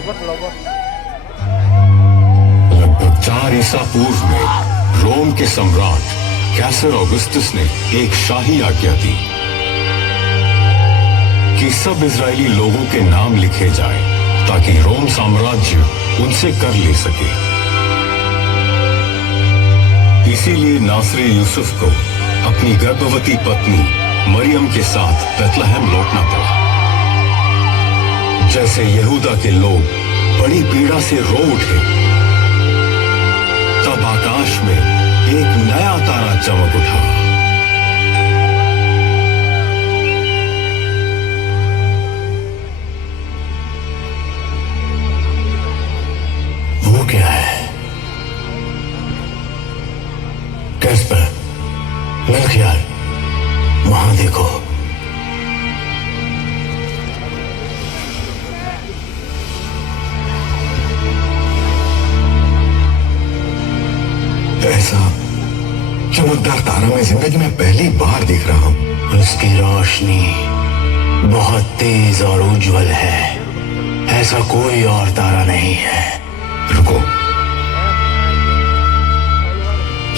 लगभग 4 ईसा पूर्व में रोम के सम्राट कैसर ऑगस्टस ने एक शाही आज्ञा दी कि सब इजरायली लोगों के नाम लिखे जाएं ताकि रोम साम्राज्य उनसे कर ले सके। इसीलिए नासरी यूसुफ को अपनी गर्भवती पत्नी मरियम के साथ बेथलेहम लौटना पड़ा। जैसे यहूदा के लोग बड़ी पीड़ा से रो उठे, तब आकाश में एक नया तारा चमक उठा। वो क्या है? कैस्पर, मेल्खियार, वहां देखो। ऐसा चमकदार तारा मैं जिंदगी में पहली बार देख रहा हूं। उसकी रोशनी बहुत तेज और उज्जवल है। ऐसा कोई और तारा नहीं है। रुको,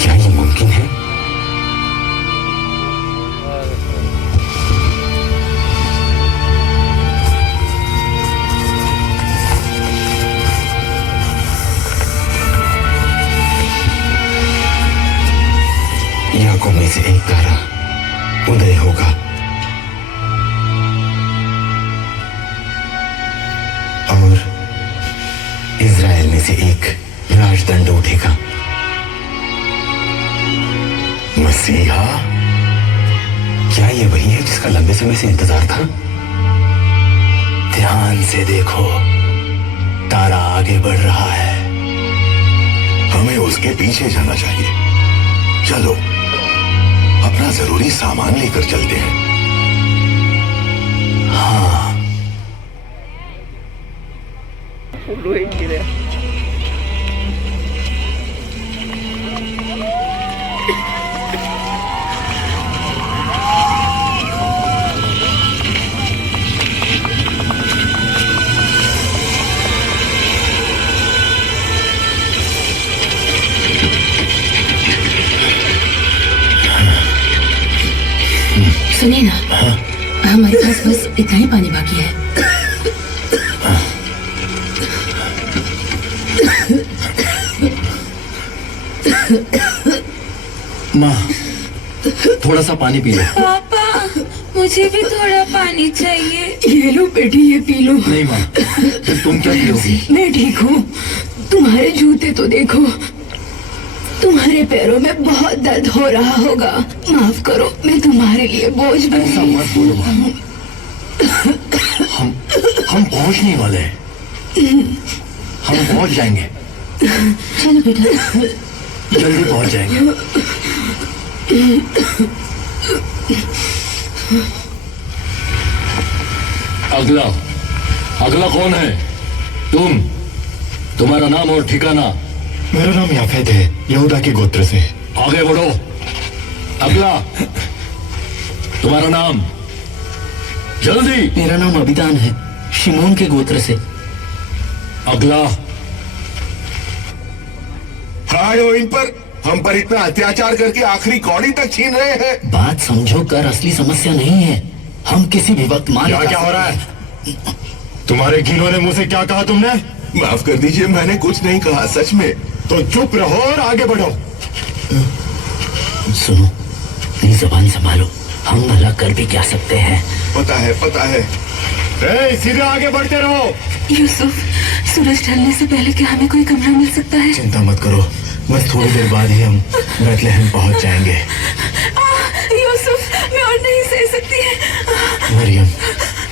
क्या ये मुमकिन है? याकूब में से एक तारा उदय होगा और इज़राइल में से एक राजदंड उठेगा। मसीहा, क्या ये वही है जिसका लंबे समय से इंतजार था? ध्यान से देखो, तारा आगे बढ़ रहा है। हमें उसके पीछे जाना चाहिए। चलो, अपना जरूरी सामान लेकर चलते हैं। हाँ, सुनिए ना, हमारे पास बस इतना ही पानी बाकी है। माँ, थोड़ा सा पानी पी लो। पापा, मुझे भी थोड़ा पानी चाहिए। ये लो बेटी, ये पी लो। नहीं माँ, फिर तुम क्या पियोगी? मैं ठीक हूँ। तुम्हारे जूते तो देखो, तुम्हारे पैरों में बहुत दर्द हो रहा होगा। माफ करो, मैं तुम्हारे लिए बोझ ऐसा बनी। मत बोलो माँ। हम पहुंचने वाले हैं। हम पहुंच जाएंगे। चलो बेटा, जल्दी पहुंच जाएंगे। अगला अगला कौन है? तुम्हारा नाम और ठिकाना? मेरा नाम याफेत है, यहूदा के गोत्र से। आगे बढ़ो। अगला, तुम्हारा नाम? जल्दी। मेरा नाम अबिदान है, शिमोन के गोत्र से। अगला। हायो इन पर, हम पर इतना अत्याचार करके आखिरी कौड़ी तक छीन रहे हैं। बात समझो कर, असली समस्या नहीं है। हम किसी भी वक्त मार क्या हो रहा है? तुम्हारे घिनौने मुंह से क्या कहा तुमने? माफ कर दीजिए, मैंने कुछ नहीं कहा, सच में। तो चुप रहो और आगे बढ़ो। सुनो, अपनी जबान संभालो। हम भला कर भी क्या सकते हैं? पता है, पता है। सीधे आगे बढ़ते रहो। यूसुफ, सूरज ढलने से पहले क्या हमें कोई कमरा मिल सकता है? चिंता मत करो, बस थोड़ी देर बाद ही हम बेथलेहम पहुंच जाएंगे। यूसुफ, मैं और नहीं सह सकती। मरियम,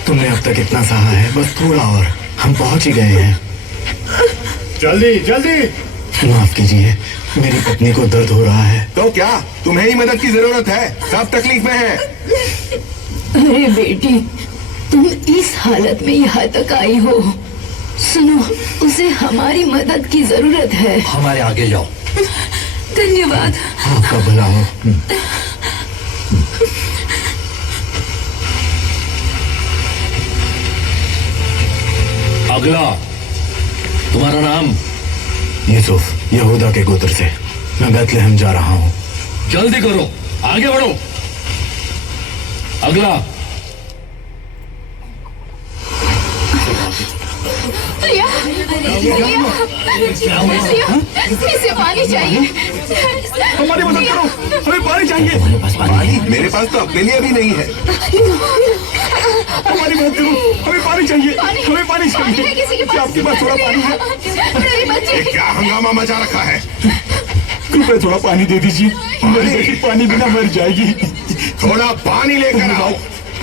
तुमने अब तक इतना सहा है, बस थोड़ा और, हम पहुंच ही गए हैं। जल्दी जल्दी। माफ कीजिए, मेरी पत्नी को दर्द हो रहा है। तो क्या तुम्हें ही मदद की जरूरत है? सब तकलीफ में है। अरे बेटी, तुम इस हालत में यहाँ तक आई हो। सुनो, उसे हमारी मदद की जरूरत है। हमारे आगे जाओ। धन्यवाद। आपका भला हो। अगला, तुम्हारा नाम? यूसुफ, यहूदा के गोत्र से। मैं बैतलहम जा रहा हूँ। जल्दी करो, आगे बढ़ो। अगला। लिया, इसे पानी चाहिए। हमारी मदद करो, हमें पानी चाहिए। पानी मेरे पास तो अपने लिए भी नहीं है। हमारी मदद करो, हमें पानी चाहिए। हमें पानी चाहिए। किसी के क्या आपके पास थोड़ा पानी है? मेरे बच्चे क्या हंगामा मचा रखा है? कृपया थोड़ा पानी दे दीजिए। मेरी बेटी पानी बिना मर जाएगी। थोड़ा पानी लेकर आओ।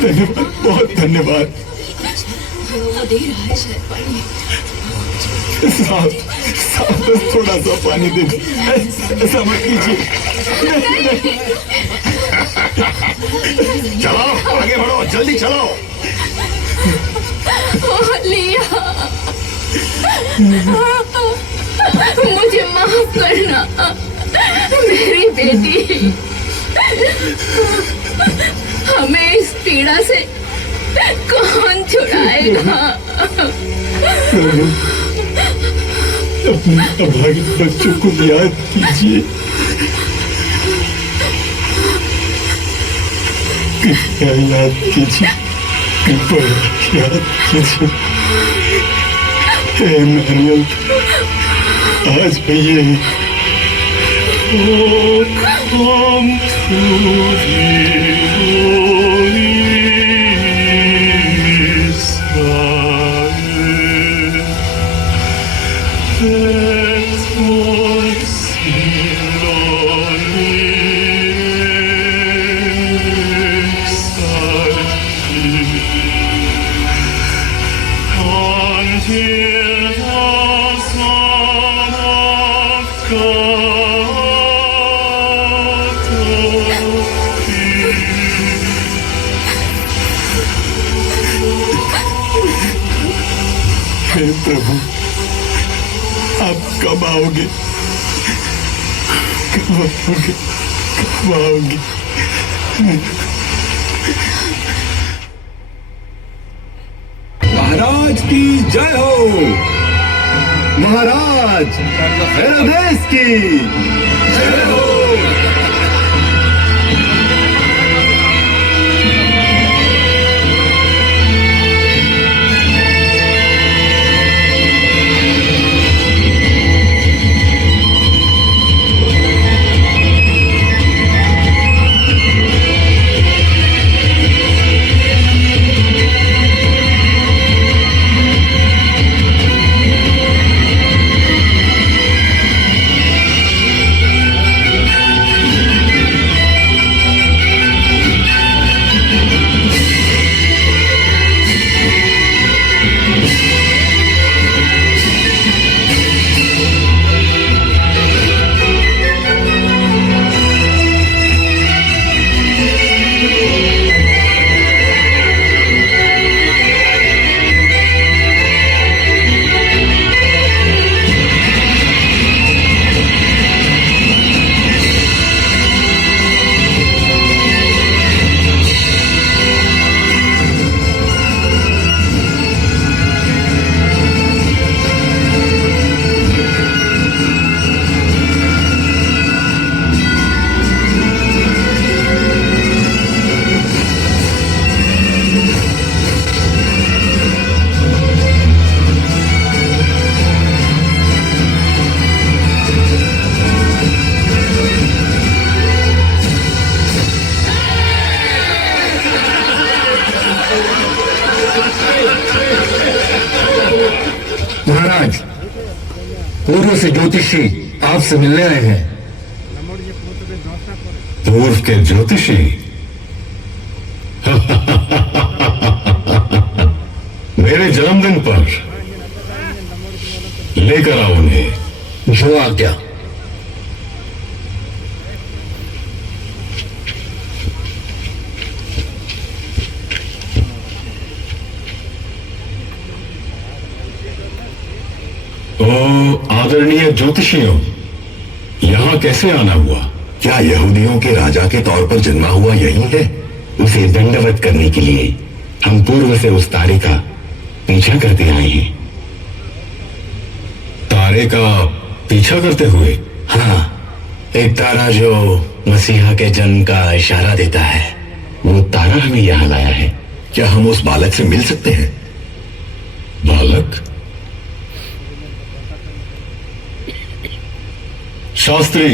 धन्यवाद, बहुत धन्यवाद। वो दे रहा है शायद पानी। साहब, बस थोड़ा सा पानी दे दो। ऐसा मत कीजिए। चलो आगे बढ़ो, जल्दी चलो। लिया, मुझे माफ करना मेरी बेटी। हमें इस पीड़ा से कौन छुड़ाएगा? अपने अभागित बच्चों को याद कीजिए। कृपया याद कीजिए, कृपया याद कीजिए। हे मैनुअल, आज मैं ये come to हे प्रभु, आप कब आओगे? कब आओगे? कब आओगे? महाराज की जय हो। महाराज, हेरोदेस की जय हो। महाराज, पूर्व से ज्योतिषी आपसे मिलने आए हैं। पूर्व के ज्योतिषी? मेरे जन्मदिन पर लेकर आओ उन्हें। जो आज्ञा। तो आदरणीय ज्योतिषियों, यहाँ कैसे आना हुआ? क्या यहूदियों के राजा के तौर पर जन्मा हुआ यही है? उसे दंडवत करने के लिए हम पूर्व से उस तारे का पीछा करते आए हैं। तारे का पीछा करते हुए? हाँ, एक तारा जो मसीहा के जन्म का इशारा देता है। वो तारा हमें यहाँ लाया है। क्या हम उस बालक से मिल सकते हैं? बालक? शास्त्री,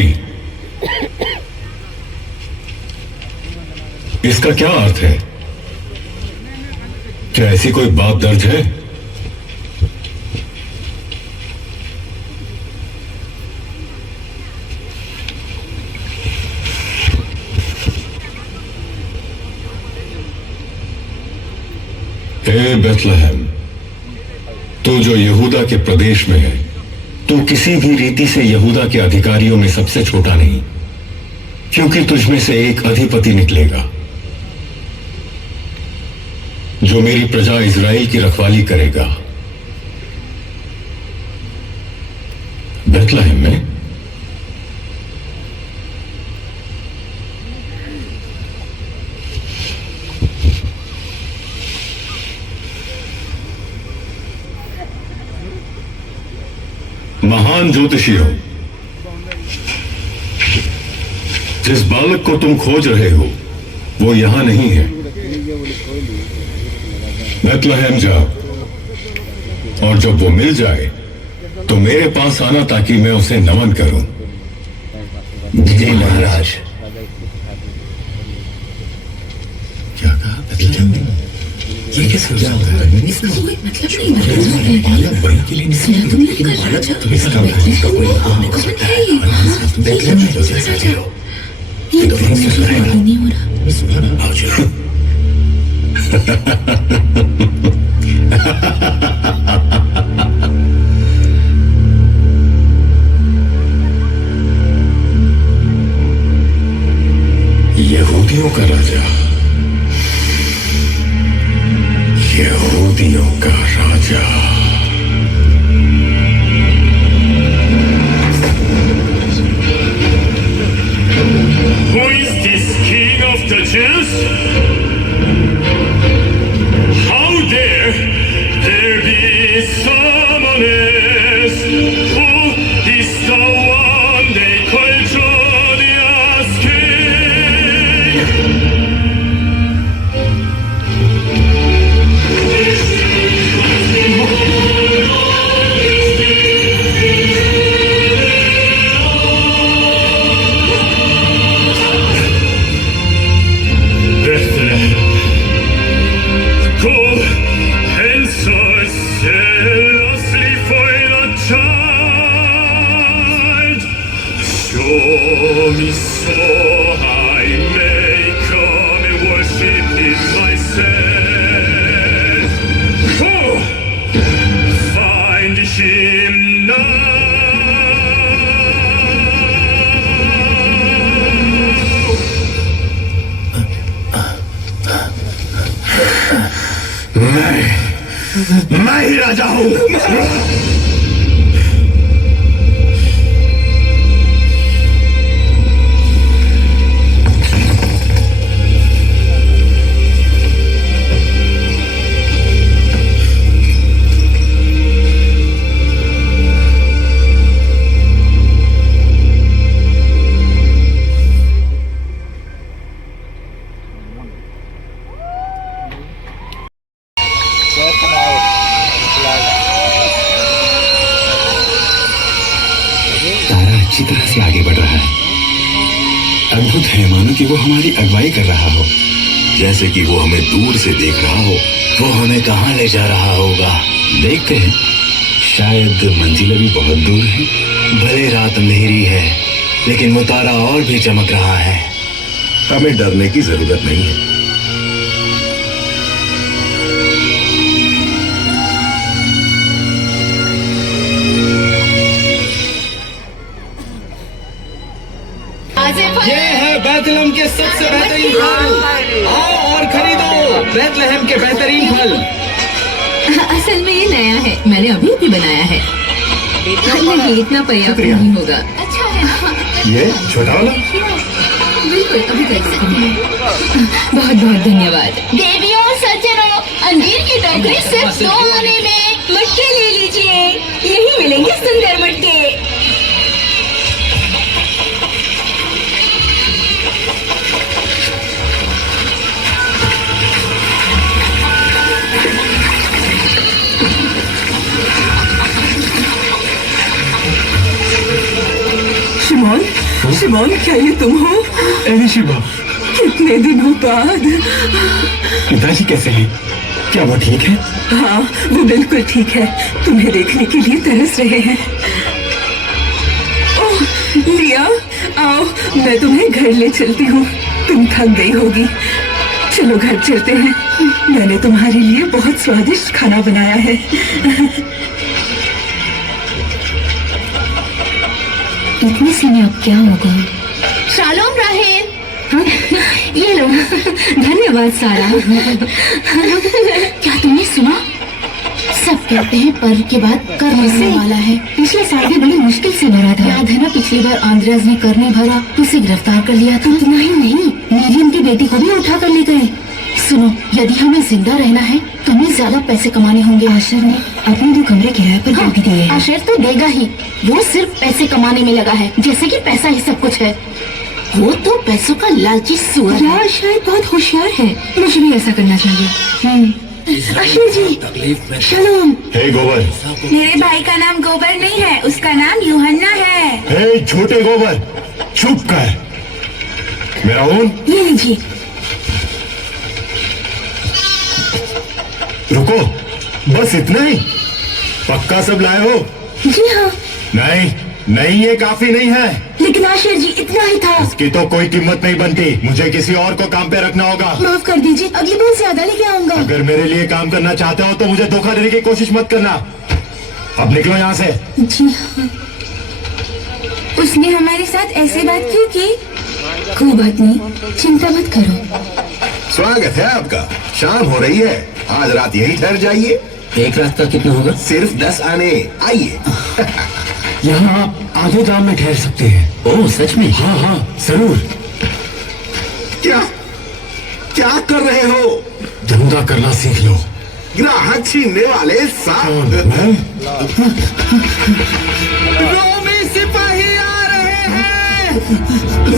इसका क्या अर्थ है? क्या ऐसी कोई बात दर्ज है? हे बेथलेहम, तू जो यहूदा के प्रदेश में है, तू किसी भी रीति से यहूदा के अधिकारियों में सबसे छोटा नहीं, क्योंकि तुझमें से एक अधिपति निकलेगा जो मेरी प्रजा इज़राइल की रखवाली करेगा। बेथलेहम में महान ज्योतिषियों, जिस बालक को तुम खोज रहे हो वो यहां नहीं है। बेथलेहम जाओ और जब वो मिल जाए तो मेरे पास आना ताकि मैं उसे नमन करूं। जी महाराज। क्या कहा बेथलेहम? ये कैसे हो सकता है? कोई मतलब नहीं, बालक वही के लिए नहीं, तुमने कहा राजा तो इसका मतलब कोई नाम हो सकता है। बेथलेहम में जो जैसा जी हो, ये तो नहीं हो रहा। आओ जी। यहूदियों का राजा, यहूदियों का राजा। Who is this king of the Jews? How dare there be someone else? Who is the one they call Josiah's king? Bethlehem, go and search zealously for the child. Show me so I may come and worship him myself. Go, find him now. मैं ही राजा हूं। तारा अच्छी तरह से आगे बढ़ रहा है। अद्भुत है, मानो कि वो हमारी अगुवाई कर रहा हो, जैसे कि वो हमें दूर से देख रहा हो। वो हमें कहाँ ले जा रहा होगा? देखते हैं। शायद मंजिल अभी बहुत दूर है। भले रात अंधेरी है, लेकिन वो तारा और भी चमक रहा है। हमें डरने की जरूरत नहीं है। ये है बेथलेहम के सबसे बेहतरीन फल। आओ और खरीदो बेथलेहम के बेहतरीन फल। असल में ये नया है, मैंने अभी अभी बनाया है। नहीं, इतना पर्याप्त नहीं होगा। अच्छा है। ये छोटा वाला? बिल्कुल, अभी कर सकते हैं। बहुत बहुत धन्यवाद। देवियों सज्जनों, अंजीर की टोकरी सिर्फ 2 आने में। मटके ले लीजिए, यही मिलेंगे सुंदर मटके। शिमोन, शिमोन, क्या ये तुम हो? एलिशिबा, कितने दिनों बाद। पिताजी कैसे हैं? क्या वो ठीक है? हाँ, वो बिल्कुल ठीक है। तुम्हें देखने के लिए तरस रहे हैं। ओह, लिया, आओ, मैं तुम्हें घर ले चलती हूँ। तुम थक गई होगी। चलो घर चलते हैं। मैंने तुम्हारे लिए बहुत स्वादिष्ट खाना बनाया है। इतनी सी में अब क्या होगा? शालोम राहेल। हाँ, ये लो। धन्यवाद सारा। क्या तुमने सुना? सब कहते हैं पर्व के बाद कर मरने वाला है। पिछले साल भी बड़ी मुश्किल से मरा था। याद है ना, पिछली बार आंद्रेज ने कर नहीं भरा तो उसे गिरफ्तार कर लिया था। इतना ही नहीं, मीरियम की बेटी को भी उठा कर ले गए। सुनो, यदि हमें जिंदा रहना है तो हमें ज्यादा पैसे कमाने होंगे। आशर ने अपने 2 कमरे किराए पर दे दिए हैं। आशर तो देगा ही, वो सिर्फ पैसे कमाने में लगा है, जैसे कि पैसा ही सब कुछ है। वो तो पैसों का लालची सुअर है। यार शायद बहुत होशियार है। मुझे भी ऐसा करना चाहिए। आशिर जी, शलोम। हे गोबर। मेरे भाई का नाम गोबर नहीं है, उसका नाम यूहन्ना है। हे झूठे गोबर, चुप कर। मेरा ऊन ये लीजिए। रुको, बस इतना ही? पक्का सब लाए हो? जी हाँ। नहीं नहीं, ये काफी नहीं है। लेकिन आशिर जी, इतना ही था। इसकी तो कोई कीमत नहीं बनती। मुझे किसी और को काम पे रखना होगा। माफ कर दीजिए, अगली बार ज्यादा लेके आऊंगा। अगर मेरे लिए काम करना चाहते हो तो मुझे धोखा देने की कोशिश मत करना। अब निकलो यहाँ से। जी हाँ। उसने हमारे साथ ऐसे बात क्यों की? कोई बात नहीं, चिंता मत करो। स्वागत है आपका। शाम हो रही है, आज रात यही ठहर जाइए। एक रात का कितना होगा? सिर्फ 10 आने। आइए। यहाँ आप आधे दाम में ठहर सकते हैं। ओह, सच में? हाँ हाँ, जरूर। क्या क्या कर रहे हो? धंधा करना सीख लो। ग्राहक छीनने वाले कौन, साहब। मैं? रोमी सिपाही आ रहे हैं।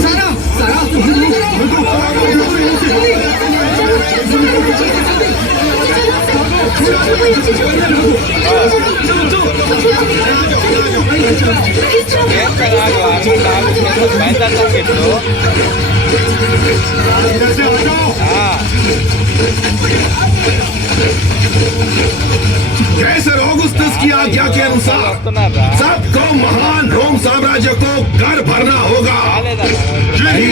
सारा सारा कैसर ऑगस्टस की आज्ञा के अनुसार सबको महान रोम साम्राज्य को कर भरना होगा। जी,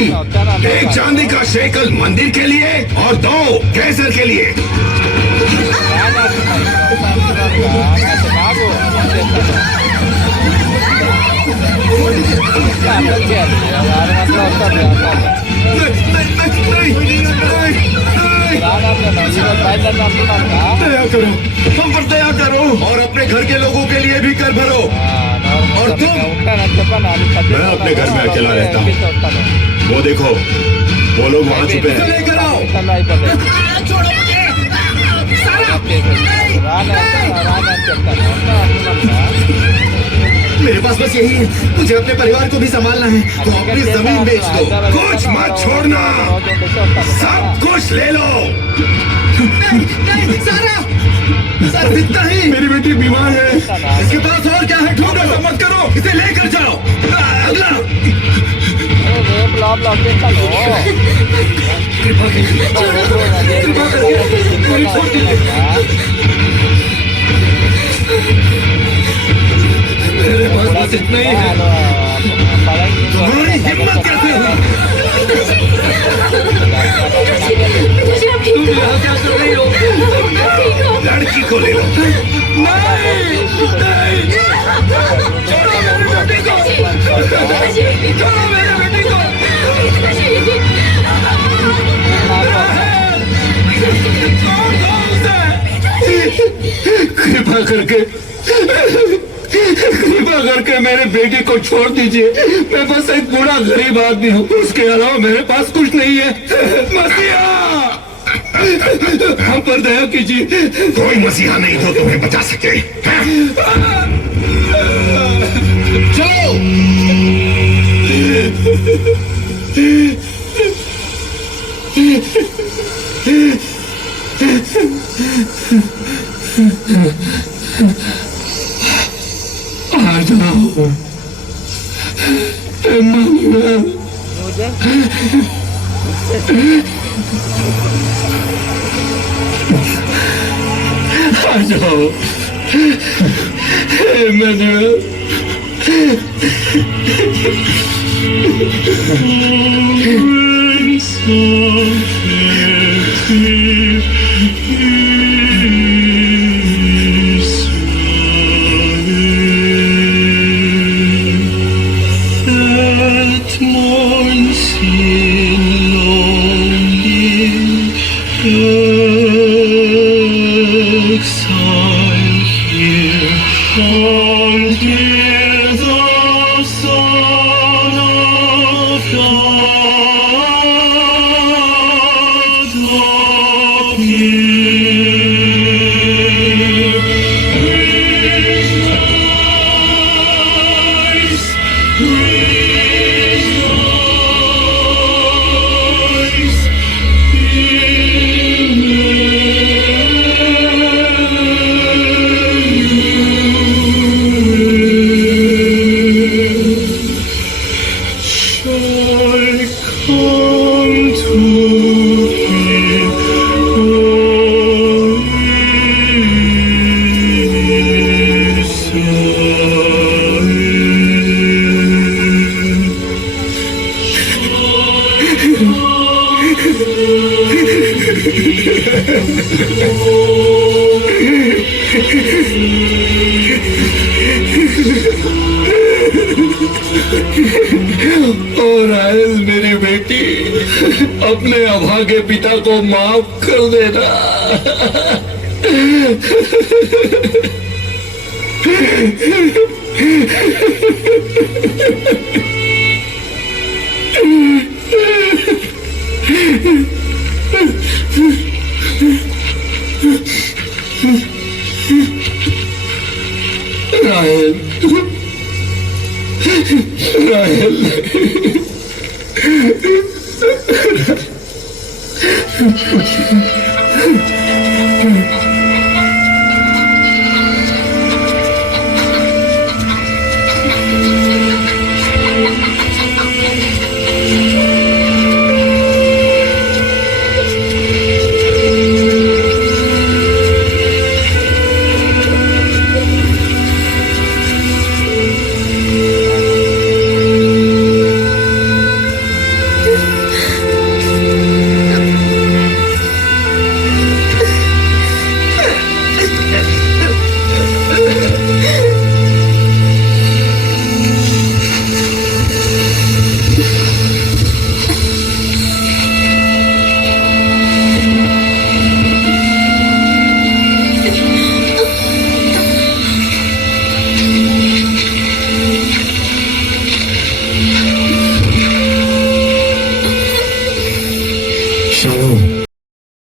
1 चांदी का शेकल मंदिर के लिए और 2 कैसर के लिए। दया करो, हम पर दया करो और अपने घर के लोगों के लिए भी कर भरो। और तुम? मैं अपने घर में अकेला रहता हूँ। वो देखो, वो लोग वहाँ छुपे हैं। लेकर आओ। मेरे पास बस यही है, मुझे अपने परिवार को भी संभालना है। तो अपनी जमीन बेच दो, कुछ मत छोड़ना, सब कुछ ले लो। नहीं, सारा, सर इतना ही। मेरी बेटी बीमार है, इसके पास और क्या है? ढूंढो, ऐसा मत करो, इसे लेकर जाओ। अगला। मेरे पास बस इतना ही है। तुम्हारी हिम्मत कैसे हुई? तुम यहाँ क्या कर रही हो? लड़की को ले लो। नहीं, छोड़ो मेरी बेटी को। छोड़ो मेरी बेटी को। कृपा करके मेरे बेटे को छोड़ दीजिए। मैं बस एक बूढ़ा गरीब आदमी हूँ, उसके अलावा मेरे पास कुछ नहीं है। मसीहा, हम पर दया कीजिए। कोई मसीहा नहीं तो तुम्हें बचा सके। चलो। आ जाओ। इमानुएल, आ जाओ इमानुएल। और राहेल मेरी बेटी, अपने अभागे पिता को माफ कर देना। राहेल, राहेल,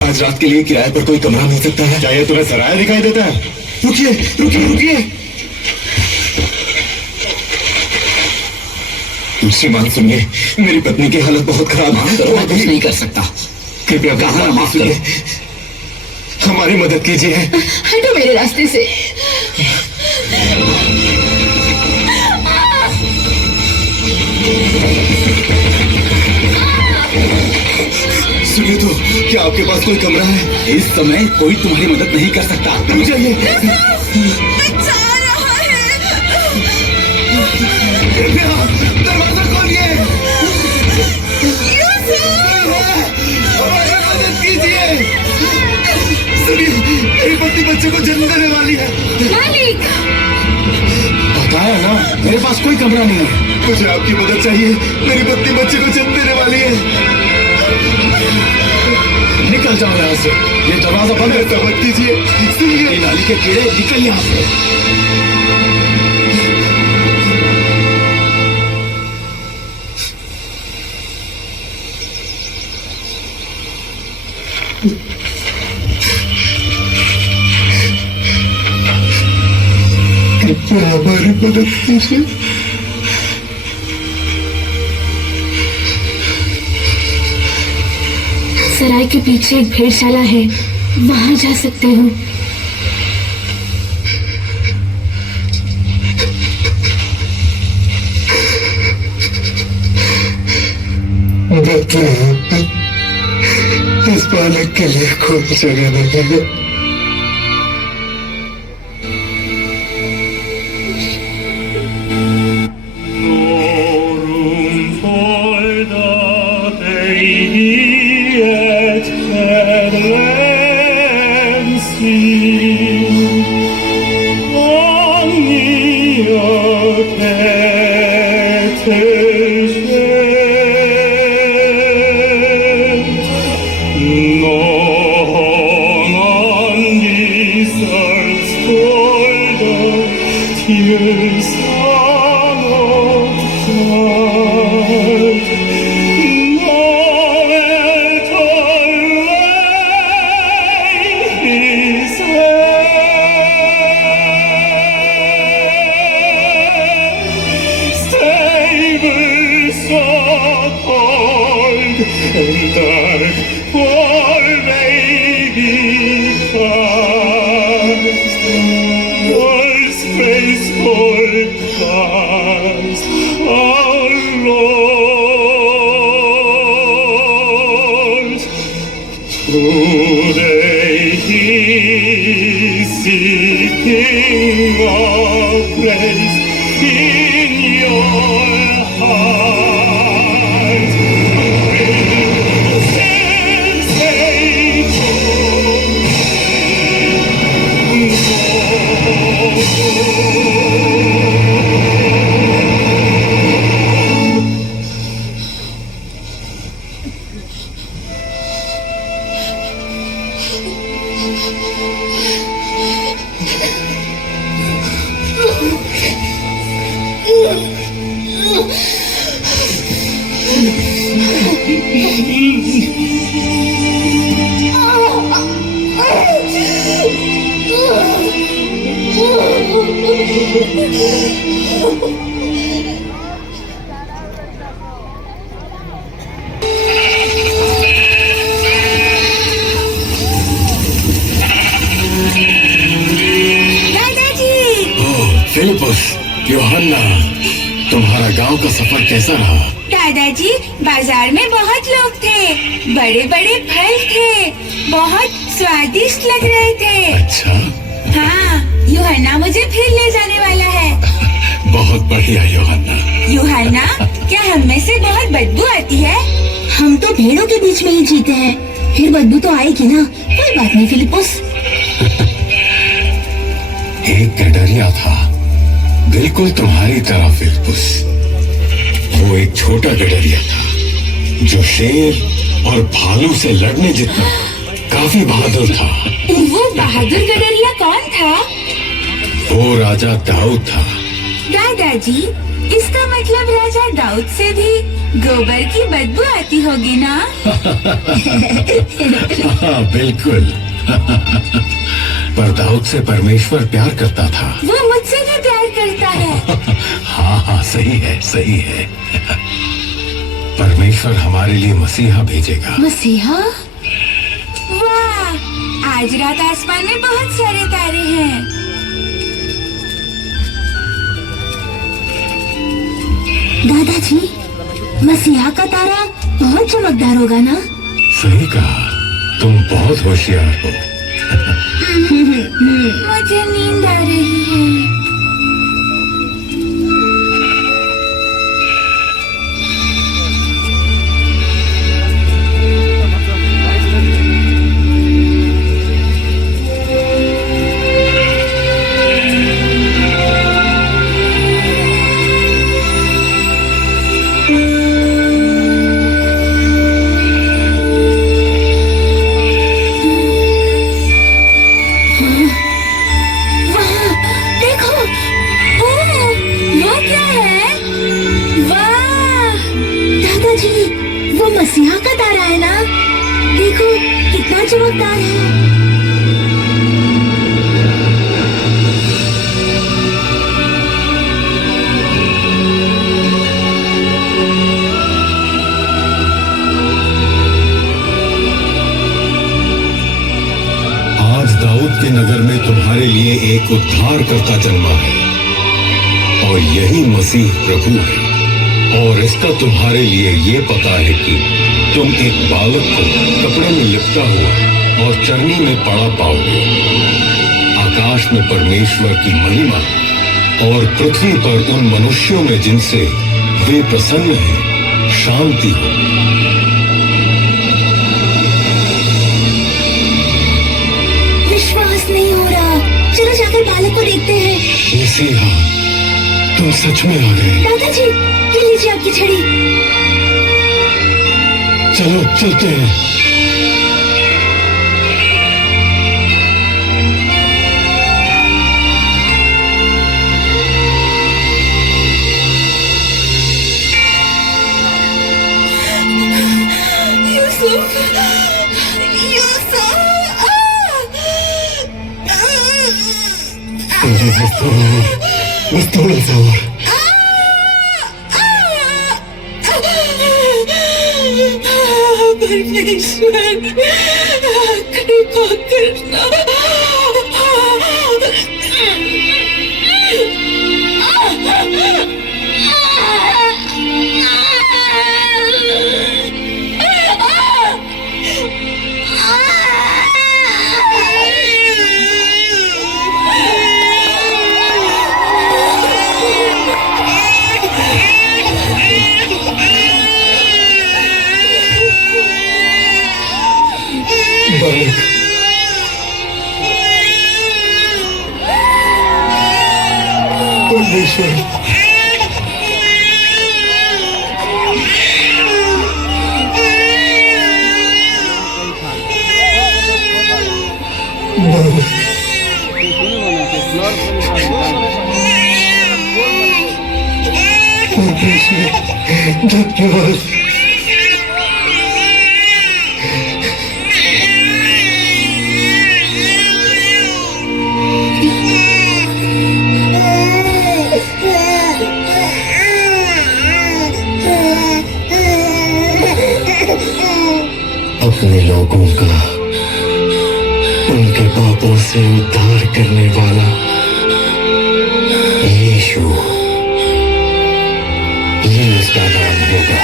आज रात के लिए किराए पर कोई कमरा मिल सकता है? क्या ये तुम्हें सराया दिखाई देता है? रुकिए रुकिए रुकिए, श्रीमान सुनिए, मेरी पत्नी की हालत बहुत खराब है। मैं कुछ नहीं कर सकता। कृपया कहा माफ करिए, हमारी मदद कीजिए। हटो मेरे रास्ते से। सुनिए तो, क्या आपके पास कोई कमरा है? इस समय कोई तुम्हारी मदद नहीं कर सकता। रुक जाइए। कृपया दरवाजा खोलिए। हमारी मदद कीजिए। सुनिए, मेरी पत्नी बच्चे को जन्म देने वाली है। मालिक, बताया ना, मेरे पास कोई कमरा नहीं है। मुझे आपकी मदद चाहिए, मेरी पत्नी बच्चे को जन्म देने वाली है। निकल जाओ यहाँ से, ये दरवाजा बंद है। मत कीजिए। सुनिए, नाली के कीड़े, निकल यहाँ से। कृपया हमारी मदद कीजिए। सराय के पीछे एक भेड़शाला है, वहां जा सकते हो। उसके लिए कोई जगह नहीं है। फिलिपस, यूहन्ना, तुम्हारा गांव का सफर कैसा रहा? दादाजी, बाजार में बहुत लोग थे, बड़े बड़े फल थे, बहुत स्वादिष्ट लग रहे थे। अच्छा? हाँ, यूहन्ना मुझे फिर ले जाने वाला है। बहुत बढ़िया यूहन्ना। यूहन्ना, क्या हम में से बहुत बदबू आती है? हम तो भेड़ों के बीच में ही जीते हैं, फिर बदबू तो आएगी ना। कोई बात नहीं फिलिपस। एक गडरिया था, बिल्कुल तुम्हारी तरह फिलिपस। वो एक छोटा गडरिया था जो शेर और भालू से लड़ने जितना काफी बहादुर था। वो बहादुर गडरिया कौन था? वो राजा दाऊद था। दादाजी, इसका मतलब राजा दाऊद से भी गोबर की बदबू आती होगी ना? हाँ, बिल्कुल। पर दाऊद से परमेश्वर प्यार करता था। वो मुझसे भी प्यार करता है। हाँ, सही है, सही है। परमेश्वर हमारे लिए मसीहा भेजेगा। मसीहा? वाह, आज रात आसमान में बहुत सारे तारे हैं। दादाजी, मसीहा का तारा बहुत चमकदार होगा ना? सही कहा, तुम बहुत होशियार हो। मुझे नींद आ रही है। मसीहा का तारा है ना? देखो कितना चमकदार है। आज दाऊद के नगर में तुम्हारे लिए एक उद्धारकर्ता जन्मा है और यही मसीह प्रभु है। और इसका तुम्हारे लिए ये पता है कि तुम एक बालक को कपड़े में लिपटा हुआ और चरनी में पड़ा पाओगे। आकाश में परमेश्वर की महिमा और पृथ्वी पर उन मनुष्यों में जिनसे वे प्रसन्न हैं शांति हो। विश्वास नहीं हो रहा। चलो जाकर बालक को देखते हैं। मसीहा, तुम सच में आ गए। दादाजी, ये लीजिए आपकी छड़ी। चलो चलते हैं। मुझे बस थोड़ा सा और। परमेश्वर, कृपा करना। बालक, परमेश्वर, धन्यवाद। अपने लोगों का उनके पापों से उद्धार करने वाला यीशु, ये उसका नाम होगा।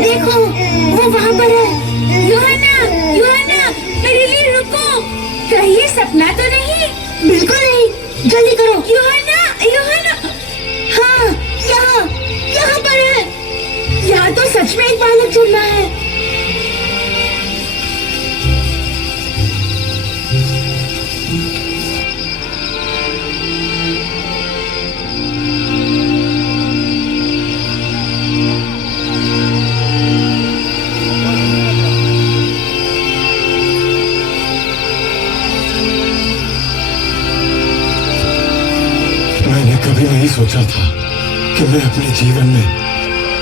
देखो, वो वहाँ पर है। यूहन्ना, यूहन्ना, मेरे लिए रुको। कहीं सपना तो नहीं? बिल्कुल नहीं। जल्दी करो। यूहन्ना, यूहन्ना। हाँ, यहाँ पर है। यहाँ तो सच में एक बालक चल रहा है। मैंने कभी नहीं सोचा था कि मैं अपने जीवन में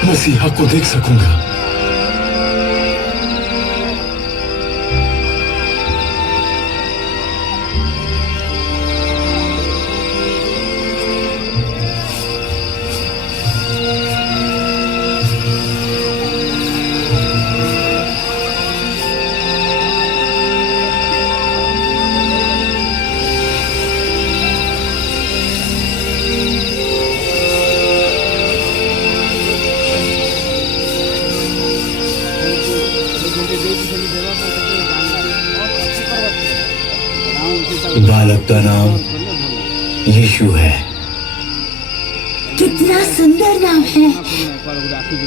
मसीहा को देख सकूंगा। बालक का नाम यीशु है। कितना सुंदर नाम है।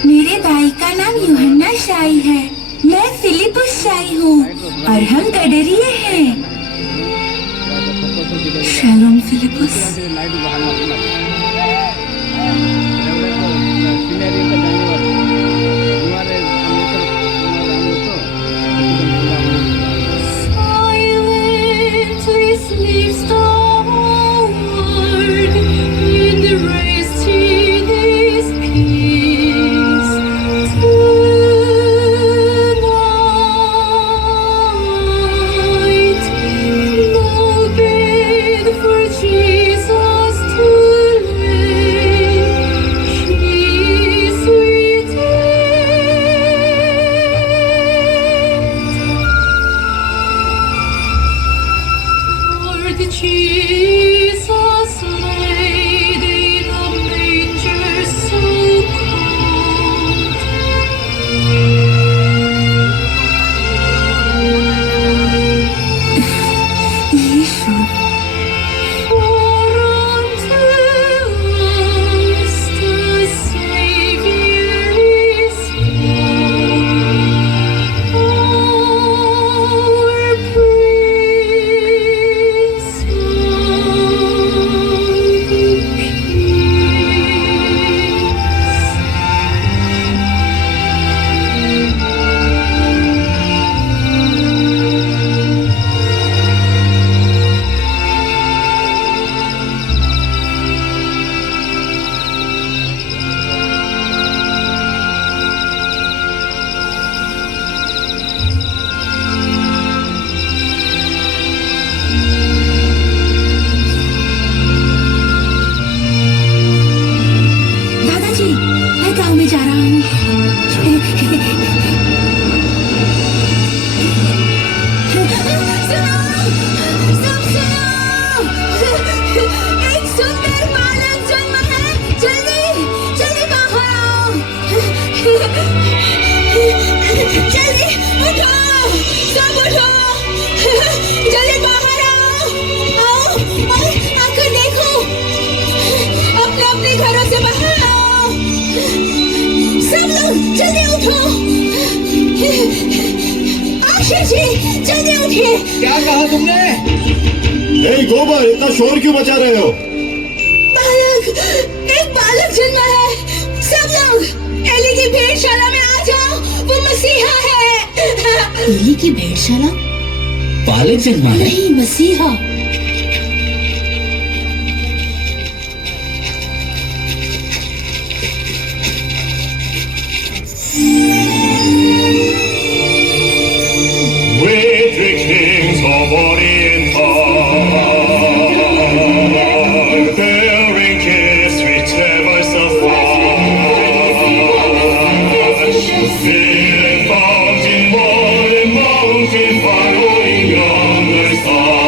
मेरे भाई का नाम यूहन्ना शाही है। मैं फिलिपुस शाही हूँ और हम गडरिये हैं। शलोम Philip. Silently stalwart in the race to मसीह जी जल्दी उठिए। क्या कहा तुमने? गोबर, इतना शोर क्यों मचा रहे हो? बालक, एक बालक जन्मा है। सब लोग एली की भेड़शाला में आ जाओ, वो मसीहा है। एली की भेड़शाला? बालक जन्मा है? नहीं, मसीहा। With the kings of Orient are, bearing gifts with voice of fire. Fear bound in wall and mountain, following yonder star.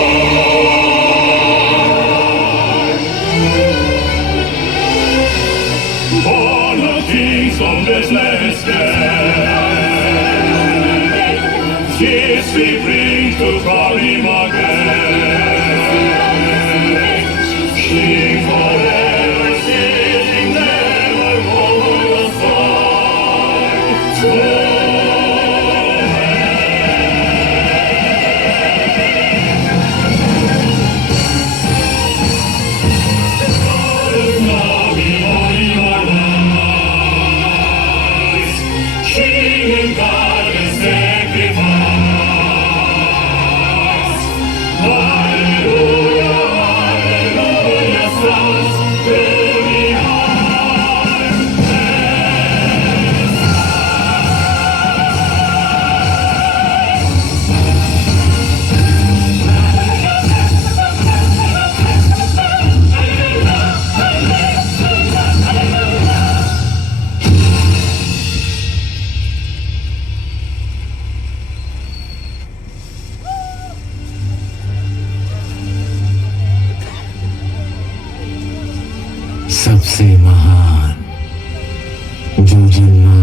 Born of kings of this land. Gifts we bring to call him again. King forever, sitting never over the fire. King and God and sacrifice. Hallelujah, hallelujah, sounds very high. सबसे महान जो जन्मा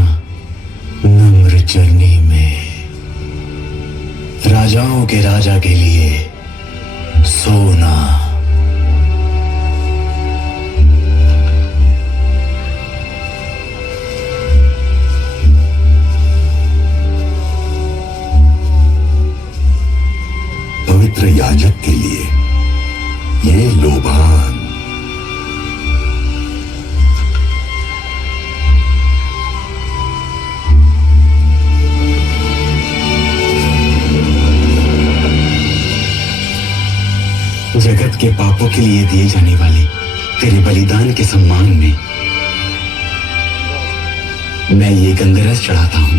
नम्र चरनी में, राजाओं के राजा के लिए सोना। पवित्र याजक के लिए ये लोबान। जगत के पापों के लिए दिए जाने वाले तेरे बलिदान के सम्मान में मैं ये गंधरस चढ़ाता हूं।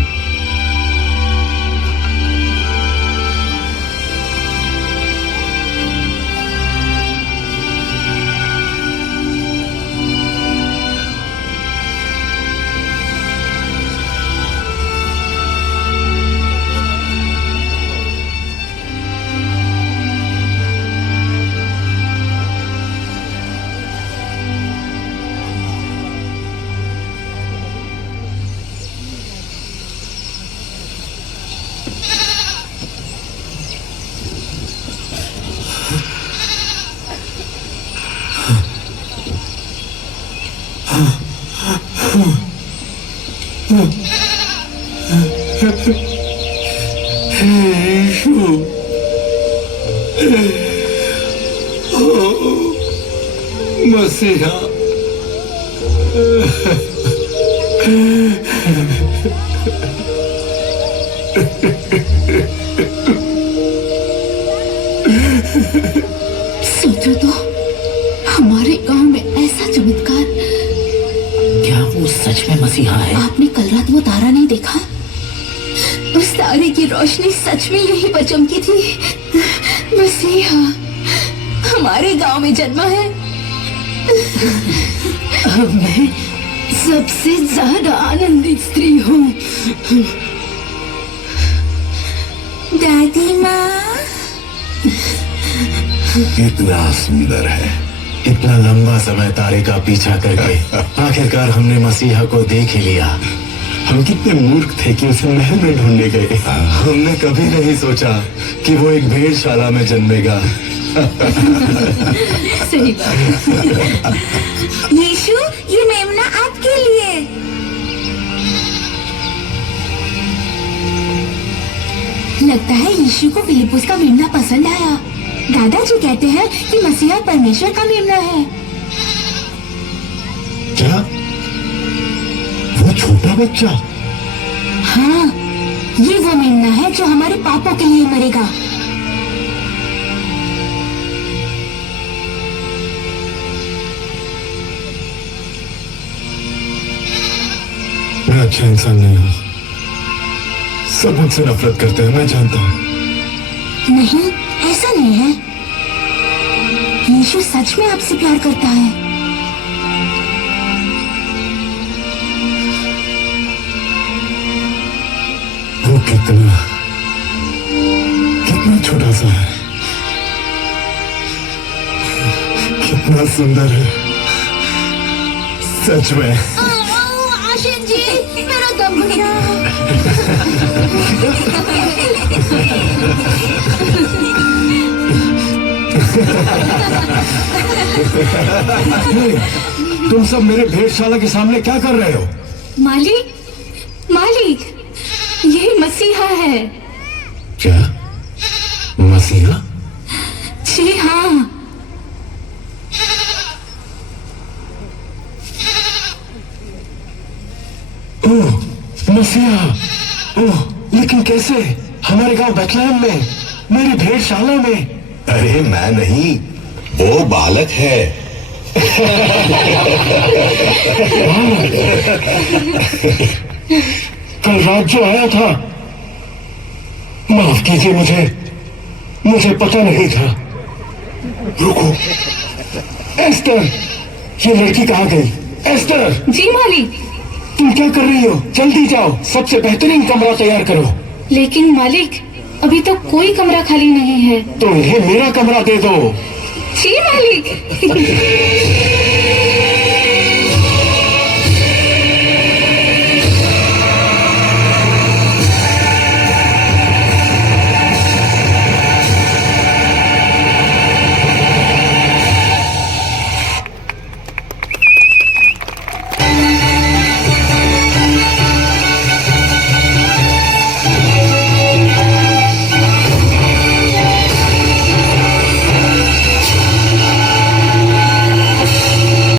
मसीहा, सोचो तो, हमारे गांव में ऐसा चमत्कार। क्या वो सच में मसीहा है? आपने कल रात वो तारा नहीं देखा? उस तारे की रोशनी सच में यहीं पर चमकी थी। मसीहा हमारे गांव में जन्मा है। मैं सबसे ज्यादा आनंदित स्त्री हूँ। दादी माँ, कितना सुंदर है। इतना लंबा समय तारे का पीछा करके आखिरकार हमने मसीहा को देख ही लिया। हम कितने मूर्ख थे कि उसे महल में ढूंढने गए। हमने कभी नहीं सोचा कि वो एक भेड़शाला में जन्मेगा। सही बात। यीशु, ये मेमना आपके लिए। लगता है यीशु को फिलिपुस का मेमना पसंद आया। दादाजी कहते हैं कि मसीहा परमेश्वर का मेमना है। क्या वो छोटा बच्चा? हाँ, ये वो मेमना है जो हमारे पापों के लिए मरेगा। मैं अच्छा इंसान नहीं हूँ। सब मुझसे नफरत करते हैं, मैं जानता हूँ। नहीं, ऐसा नहीं है। यीशु सच में आपसे प्यार करता है। वो कितना छोटा सा है, कितना सुंदर है, सच में। आशीष जी, मेरा दम घुट रहा तुम सब मेरे भेड़शाला के सामने क्या कर रहे हो? मालिक, मालिक, ये मसीहा है। क्या मसीहा? जी हाँ। ओह, मसीहा। ओह, लेकिन कैसे? हमारे गांव बैतलहम में, मेरी भेड़शाला में। अरे मैं नहीं, वो बालक है। कल रात जो आया था, माफ कीजिए, मुझे पता नहीं था। रुको, एस्टर, ये लड़की कहाँ गई? एस्टर! जी मालिक। तुम क्या कर रही हो? जल्दी जाओ, सबसे बेहतरीन कमरा तैयार करो। लेकिन मालिक, अभी तो कोई कमरा खाली नहीं है। तो इन्हें मेरा कमरा दे दो। जी मालिक।